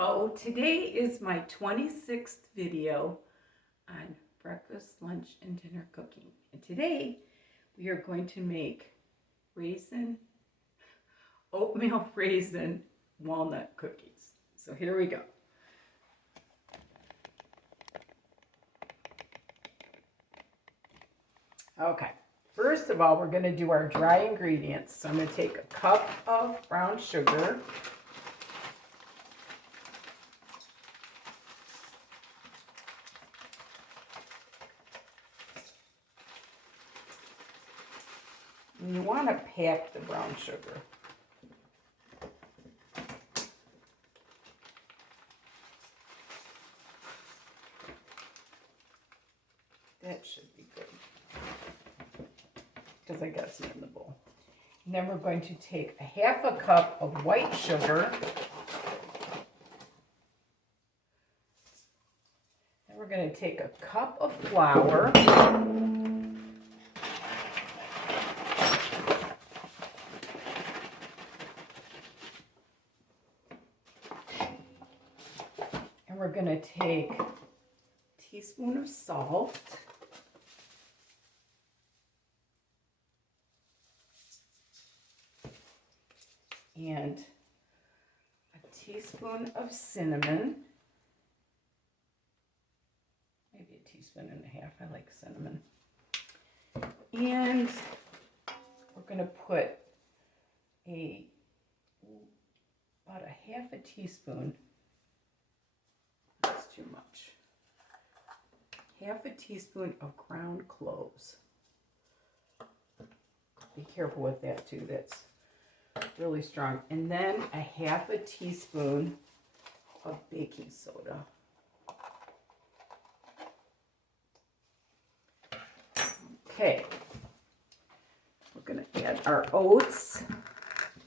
Oh, today is my 26th video on breakfast, lunch, and dinner cooking. And today we are going to make oatmeal raisin walnut cookies. So here we go. Okay, first of all, we're going to do our dry ingredients. So I'm going to take a cup of brown sugar. And you want to pack the brown sugar. That should be good, because I got some in the bowl. And then we're going to take a half a cup of white sugar. Then we're going to take a cup of flour. And we're going to take a teaspoon of salt. And a teaspoon of cinnamon. Maybe a teaspoon and a half. I like cinnamon. And we're going to put about a half a teaspoon. That's too much. Half a teaspoon of ground cloves. Be careful with that too. That's really strong. And then a half a teaspoon of baking soda. Okay, we're going to add our oats.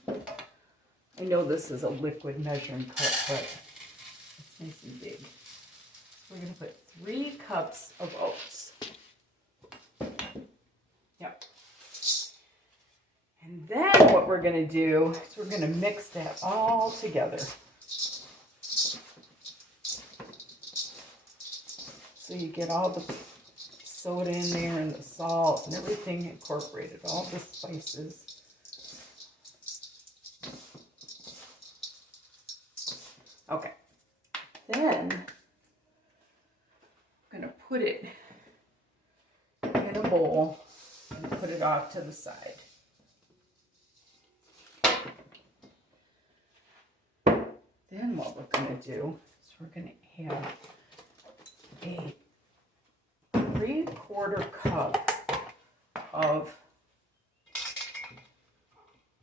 I know this is a liquid measuring cup, but it's nice and big. We're going to put 3 cups of oats. Yep. And then what we're going to do is we're going to mix that all together. So you get all the soda in there and the salt and everything incorporated, all the spices. Okay. Then I'm going to put it in a bowl and put it off to the side. Then what we're going to do is we're going to have a 3/4 cup of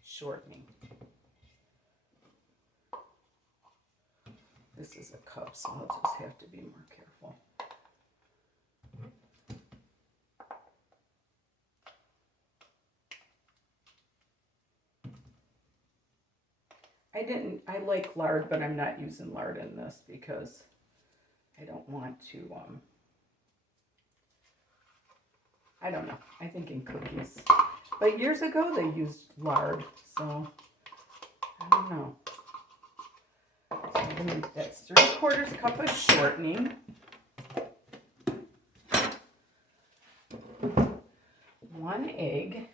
shortening. This is a cup, so I'll just have to be more careful. I like lard, but I'm not using lard in this because I don't want to, I don't know. I think in cookies. But years ago they used lard, so I don't know. So that's 3/4 cup of shortening. 1 egg.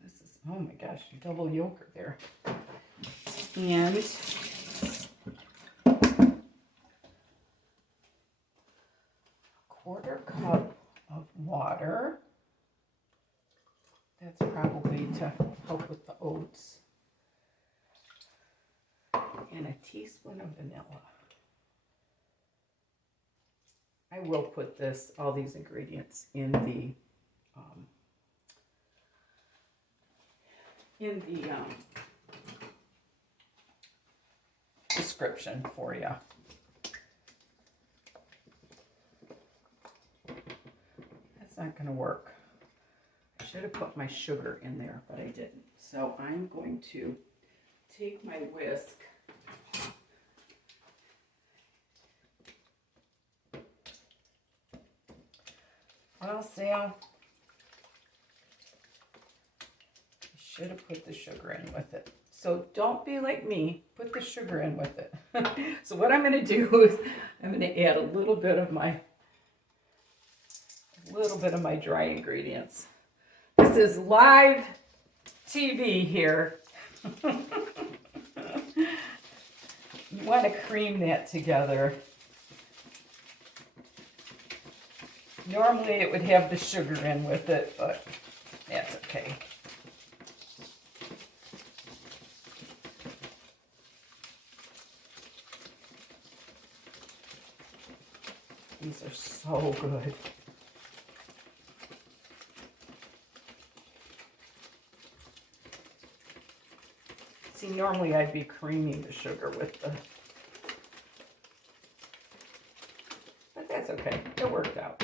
This is, oh my gosh, double yolk there. And 1/4 cup of water. That's probably to help with the oats. And a teaspoon of vanilla. I will put all these ingredients in the description for you. That's not going to work. I should have put my sugar in there, but I didn't. So I'm going to take my whisk . Well, Sam, Should have put the sugar in with it. So don't be like me, put the sugar in with it. So what I'm going to do is I'm going to add a little bit of my dry ingredients. This is live TV here. You want to cream that together. Normally it would have the sugar in with it, but that's okay. These are so good. See, normally I'd be creaming the sugar with the, but that's okay. It worked out.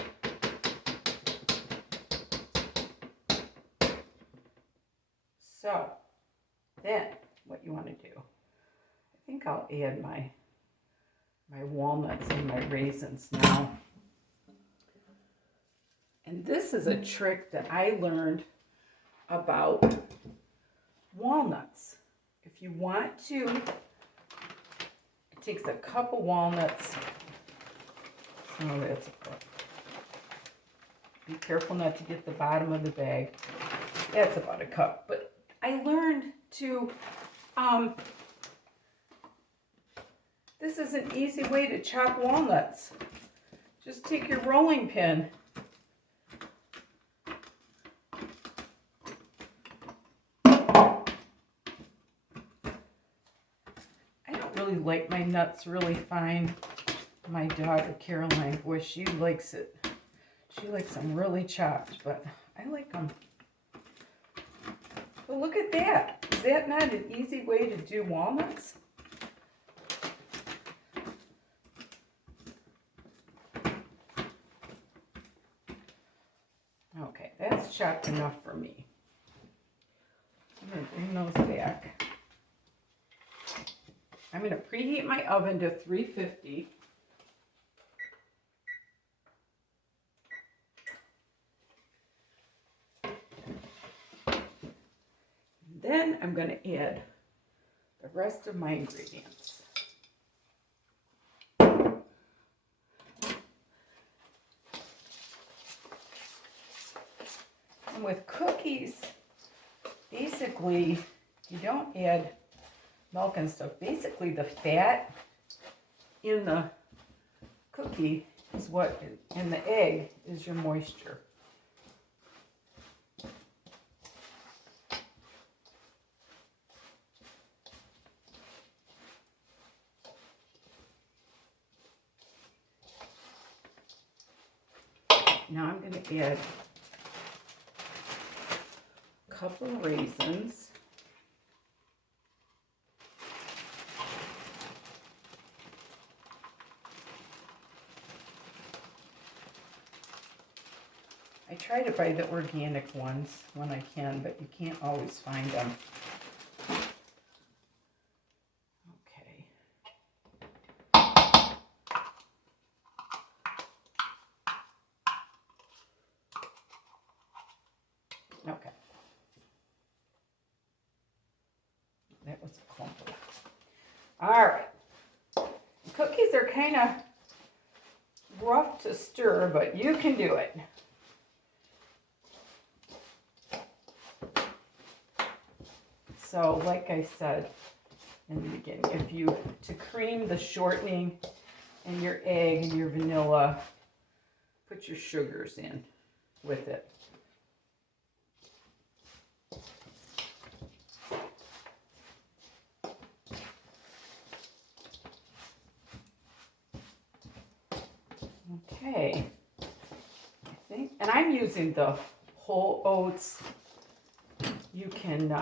So then what you want to do, I think I'll add my walnuts and my raisins now. And this is a trick that I learned about walnuts. If you want to, it takes a cup of walnuts. Oh, that's a cup. Be careful not to get the bottom of the bag. That's about a cup. But I learned to, this is an easy way to chop walnuts. Just take your rolling pin. I don't really like my nuts really fine. My daughter Caroline, boy, she likes it. She likes them really chopped, but I like them. But look at that. Is that not an easy way to do walnuts? Okay, that's chopped enough for me. I'm going to bring those back. I'm going to preheat my oven to 350. Then I'm going to add the rest of my ingredients. And with cookies, basically, you don't add milk and stuff. Basically, the fat in the cookie is what, and the egg is your moisture. Now I'm going to add a couple of raisins. I try to buy the organic ones when I can, but you can't always find them. Okay. Okay. That was a clump. All right. Cookies are kind of rough to stir, but you can do it. So, like I said in the beginning, if you, to cream the shortening and your egg and your vanilla, put your sugars in with it. Okay, I think, and I'm using the whole oats. You can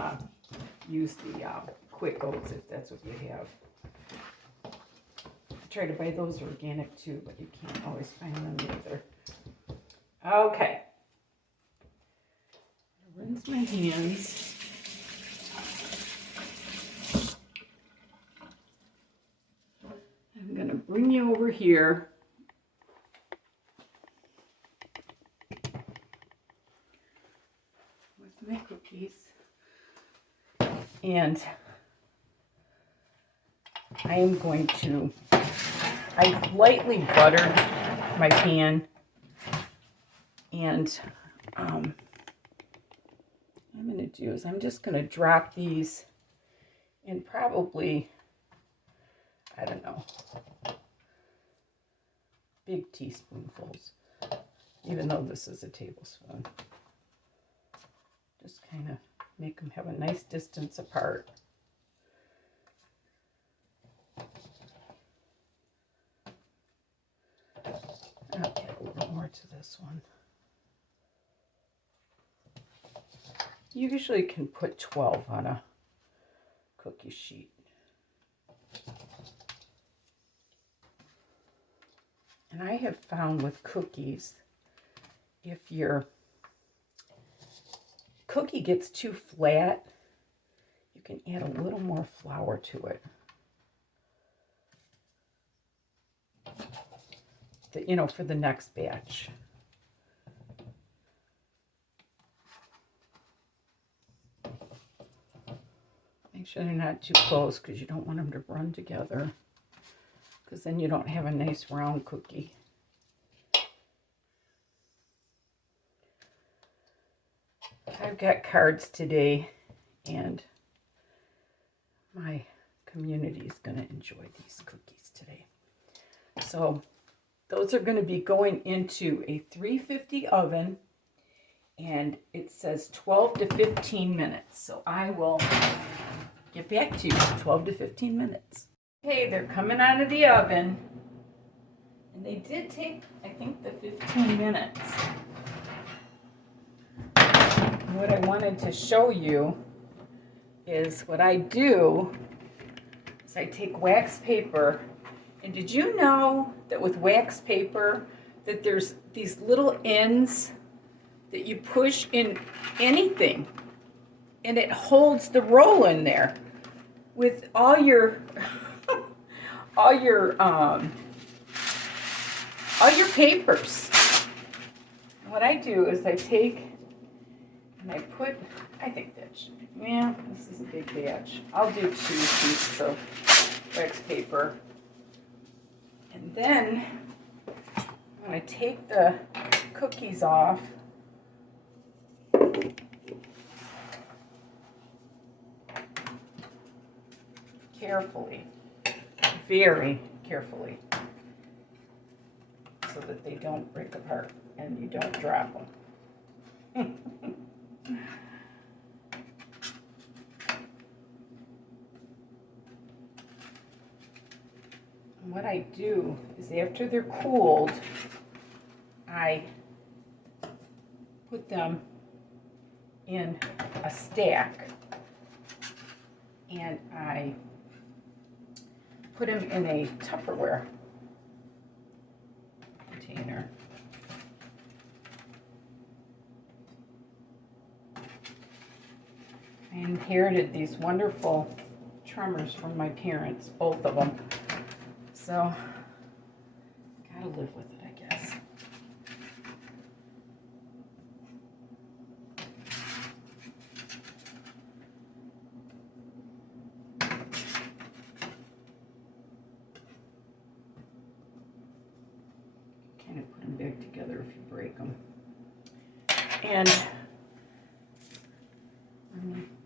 use the quick oats if that's what you have. I try to buy those organic too, but you can't always find them either. Okay, rinse my hands. I'm gonna bring you over here. With my cookies. And I am going to, I lightly buttered my pan, and what I'm going to do is I'm just going to drop these in probably, I don't know, big teaspoonfuls, even though this is a tablespoon. Just kind of make them have a nice distance apart. I'll add a little more to this one. You usually can put 12 on a cookie sheet. And I have found with cookies, if your cookie gets too flat, you can add a little more flour to it. You know, for the next batch. Make sure they're not too close because you don't want them to run together, because then you don't have a nice round cookie. I've got cards today, and my community is going to enjoy these cookies today. So those are going to be going into a 350 oven, and it says 12 to 15 minutes. So I will get back to you in 12 to 15 minutes. Okay, they're coming out of the oven, and they did take, I think, the 15 minutes. And what I wanted to show you is what I do is I take wax paper. And did you know that with wax paper that there's these little ends that you push in anything, and it holds the roll in there with all your papers. And what I do is I take and I put, I think that should, yeah, this is a big batch. I'll do 2 sheets of wax paper. And then I'm going to take the cookies off. Carefully, very carefully, so that they don't break apart and you don't drop them. What I do is after they're cooled, I put them in a stack, and I put them in a Tupperware container. I inherited these wonderful tremors from my parents, both of them. So, gotta live with it, I guess. Kind of put them back together if you break them. And,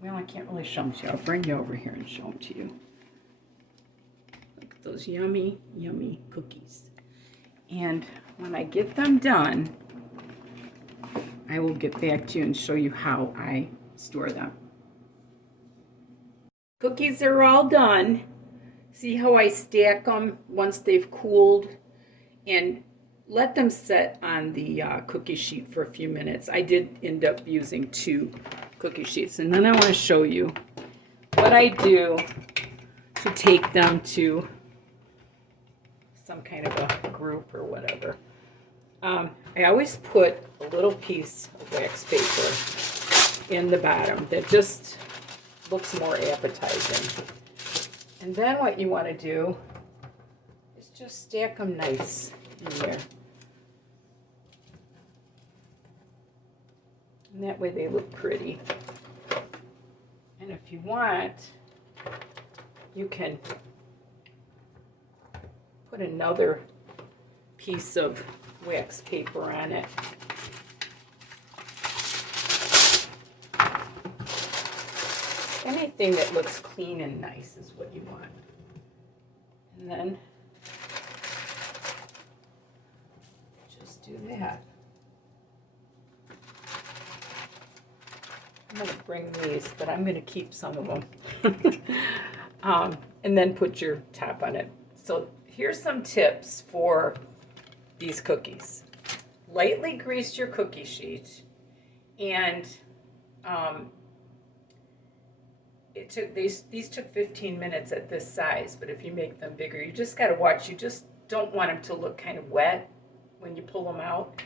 well, I can't really show them to you. I'll bring you over here and show them to you. Those yummy, yummy cookies. And when I get them done, I will get back to you and show you how I store them. Cookies are all done. See how I stack them once they've cooled, and let them set on the cookie sheet for a few minutes. I did end up using 2 cookie sheets, and then I want to show you what I do to take them to some kind of a group or whatever. I always put a little piece of wax paper in the bottom that just looks more appetizing. And then what you want to do is just stack them nice in there. And that way they look pretty. And if you want, you can put another piece of wax paper on it. Anything that looks clean and nice is what you want. And then just do that. I'm going to bring these, but I'm going to keep some of them. And then put your top on it. So here's some tips for these cookies. Lightly grease your cookie sheet, and these took 15 minutes at this size, but if you make them bigger, you just got to watch. You just don't want them to look kind of wet when you pull them out.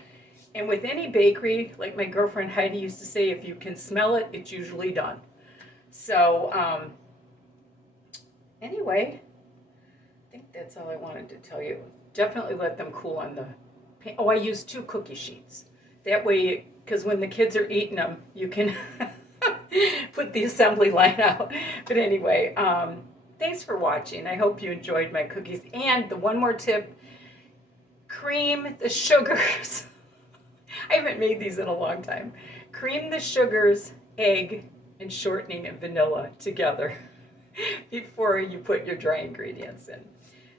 And with any bakery, like my girlfriend Heidi used to say, if you can smell it, it's usually done. So anyway, I think that's all I wanted to tell you. Definitely let them cool on the pan. Oh, I used 2 cookie sheets. That way, because when the kids are eating them, you can put the assembly line out. But anyway, thanks for watching. I hope you enjoyed my cookies. And the one more tip, cream the sugars. I haven't made these in a long time. Cream the sugars, egg, and shortening and vanilla together before you put your dry ingredients in.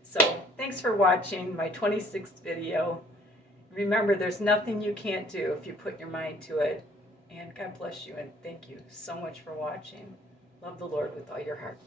So thanks for watching my 26th video. Remember, there's nothing you can't do if you put your mind to it. And God bless you, and thank you so much for watching. Love the Lord with all your heart.